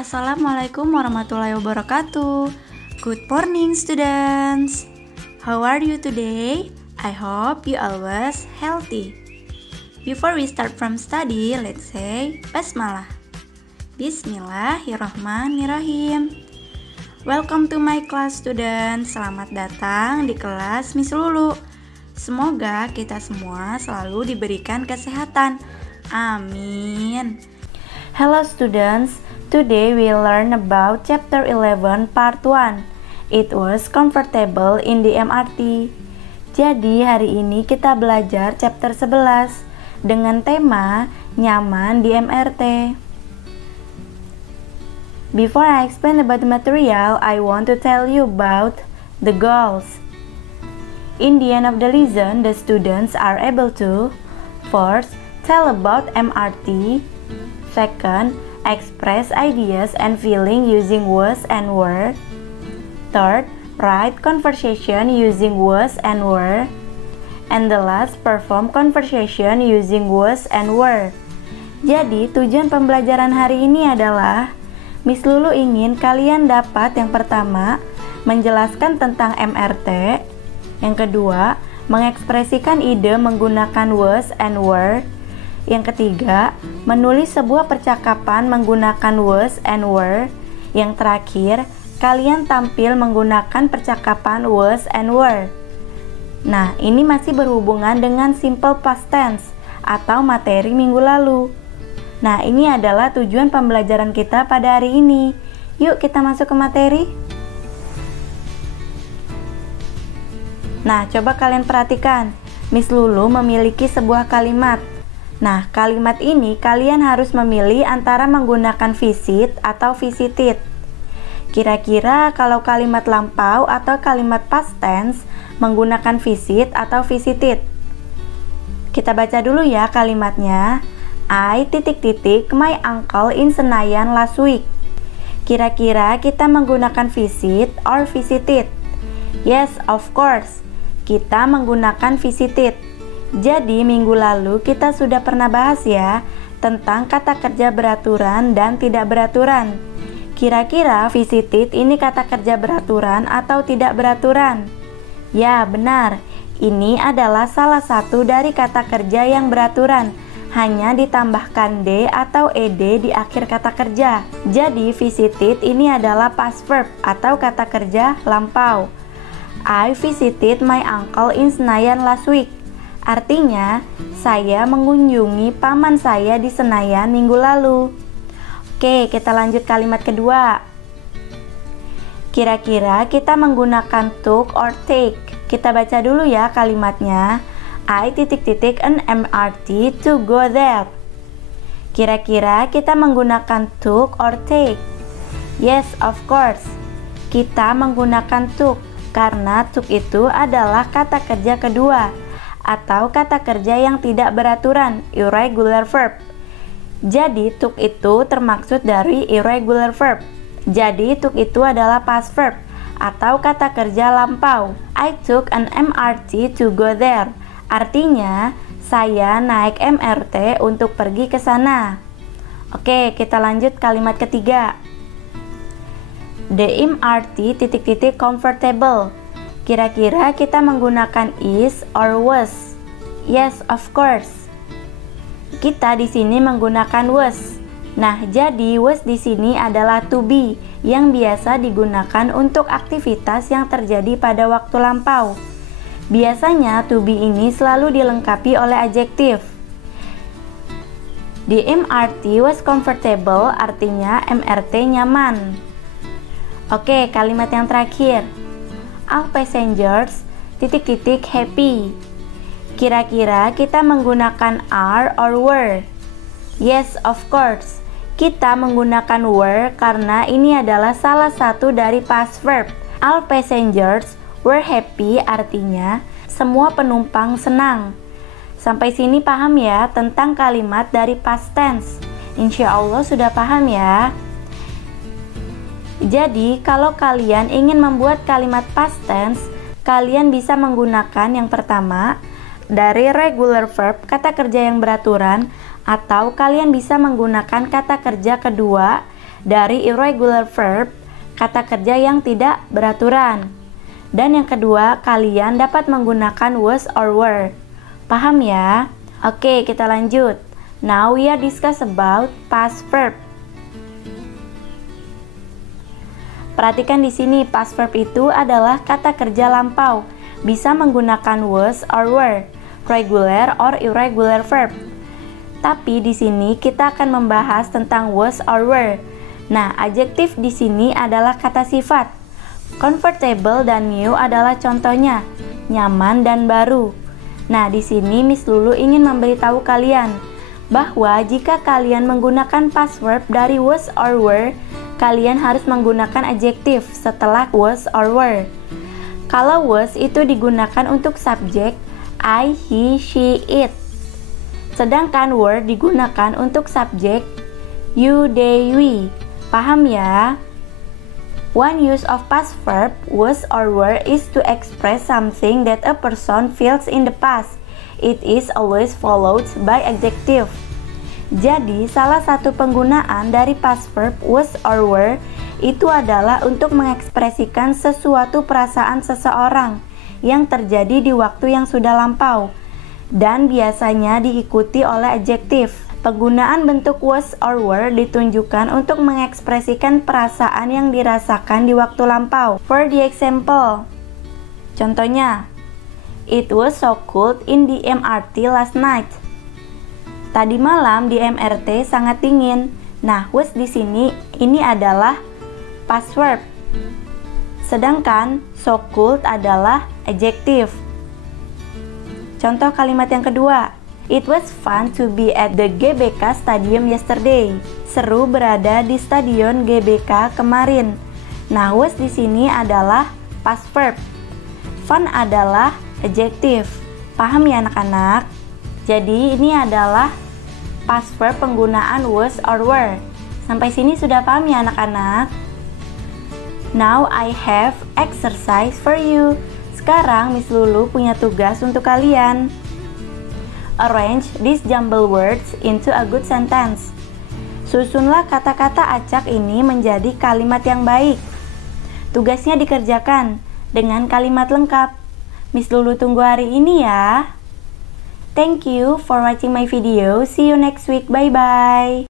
Assalamualaikum warahmatullahi wabarakatuh. Good morning students. How are you today? I hope you always healthy. Before we start from study, let's say Basmalah. Bismillahirrahmanirrahim. Welcome to my class students. Selamat datang di kelas Miss Lulu. Semoga kita semua selalu diberikan kesehatan. Amin. Hello students. Today we learn about chapter 11 part 1. It was comfortable in the MRT. Jadi hari ini kita belajar chapter 11 dengan tema nyaman di MRT. Before I explain about the material, I want to tell you about the goals. In the end of the lesson, the students are able to first, tell about MRT. Second, express ideas and feeling using was and were. Third, write conversation using was and were. And the last, perform conversation using was and were. Jadi, tujuan pembelajaran hari ini adalah Miss Lulu ingin kalian dapat yang pertama, menjelaskan tentang MRT. Yang kedua, mengekspresikan ide menggunakan was and were. Yang ketiga, menulis sebuah percakapan menggunakan was and were. Yang terakhir, kalian tampil menggunakan percakapan was and were. Nah, ini masih berhubungan dengan simple past tense atau materi minggu lalu. Nah, ini adalah tujuan pembelajaran kita pada hari ini. Yuk kita masuk ke materi. Nah, coba kalian perhatikan. Miss Lulu memiliki sebuah kalimat. Nah, kalimat ini kalian harus memilih antara menggunakan visit atau visited. Kira-kira kalau kalimat lampau atau kalimat past tense menggunakan visit atau visited. Kita baca dulu ya kalimatnya. My uncle in Senayan last week. Kira-kira kita menggunakan visit or visited? Yes, of course. Kita menggunakan visited. Jadi minggu lalu kita sudah pernah bahas ya tentang kata kerja beraturan dan tidak beraturan. Kira-kira visited ini kata kerja beraturan atau tidak beraturan? Ya, benar. Ini adalah salah satu dari kata kerja yang beraturan. Hanya ditambahkan D atau ED di akhir kata kerja. Jadi visited ini adalah past verb atau kata kerja lampau. I visited my uncle in Senayan last week. Artinya, saya mengunjungi paman saya di Senayan minggu lalu. Oke, kita lanjut kalimat kedua. Kira-kira kita menggunakan took or take. Kita baca dulu ya kalimatnya. I an MRT to go there. Kira-kira kita menggunakan took or take? Yes, of course. Kita menggunakan took karena took itu adalah kata kerja kedua atau kata kerja yang tidak beraturan, irregular verb. Jadi took itu termaksud dari irregular verb. Jadi took itu adalah past verb atau kata kerja lampau. I took an MRT to go there. Artinya saya naik MRT untuk pergi ke sana. Oke, kita lanjut kalimat ketiga. The MRT comfortable. Kira-kira kita menggunakan is or was? Yes, of course. Kita di sini menggunakan was. Nah, jadi was di sini adalah to be yang biasa digunakan untuk aktivitas yang terjadi pada waktu lampau. Biasanya to be ini selalu dilengkapi oleh adjektif. The MRT was comfortable artinya MRT nyaman. Oke, kalimat yang terakhir. All passengers happy. Kira-kira kita menggunakan are or were? Yes, of course. Kita menggunakan were karena ini adalah salah satu dari past verb. All passengers were happy artinya semua penumpang senang. Sampai sini paham ya tentang kalimat dari past tense? Insya Allah sudah paham ya. Jadi, kalau kalian ingin membuat kalimat past tense, kalian bisa menggunakan yang pertama, dari regular verb, kata kerja yang beraturan, atau kalian bisa menggunakan kata kerja kedua dari irregular verb, kata kerja yang tidak beraturan. Dan yang kedua, kalian dapat menggunakan was or were. Paham ya? Oke, kita lanjut. Now we are discuss about past verb. Perhatikan di sini, past verb itu adalah kata kerja lampau. Bisa menggunakan was or were, regular or irregular verb. Tapi di sini kita akan membahas tentang was or were. Nah, adjektif di sini adalah kata sifat. Comfortable dan new adalah contohnya, nyaman dan baru. Nah, di sini Miss Lulu ingin memberitahu kalian bahwa jika kalian menggunakan past verb dari was or were, kalian harus menggunakan adjektif setelah was or were. Kalau was itu digunakan untuk subjek I, he, she, it. Sedangkan were digunakan untuk subjek you, they, we. Paham ya? One use of past verb was or were is to express something that a person feels in the past. It is always followed by adjective. Jadi, salah satu penggunaan dari past verb was or were itu adalah untuk mengekspresikan sesuatu perasaan seseorang yang terjadi di waktu yang sudah lampau dan biasanya diikuti oleh adjektif. Penggunaan bentuk was or were ditunjukkan untuk mengekspresikan perasaan yang dirasakan di waktu lampau. For the example, contohnya, it was so cold in the MRT last night. Tadi malam di MRT sangat dingin. Nah, was di sini ini adalah past verb. Sedangkan so cold adalah adjektif. Contoh kalimat yang kedua. It was fun to be at the GBK Stadium yesterday. Seru berada di stadion GBK kemarin. Nah, was di sini adalah past verb. Fun adalah adjektif. Paham ya anak-anak? Jadi ini adalah past verb penggunaan was or were. Sampai sini sudah paham ya anak-anak? Now I have exercise for you. Sekarang Miss Lulu punya tugas untuk kalian. Arrange these jumble words into a good sentence. Susunlah kata-kata acak ini menjadi kalimat yang baik. Tugasnya dikerjakan dengan kalimat lengkap. Miss Lulu tunggu hari ini ya. Thank you for watching my video. See you next week. Bye-bye.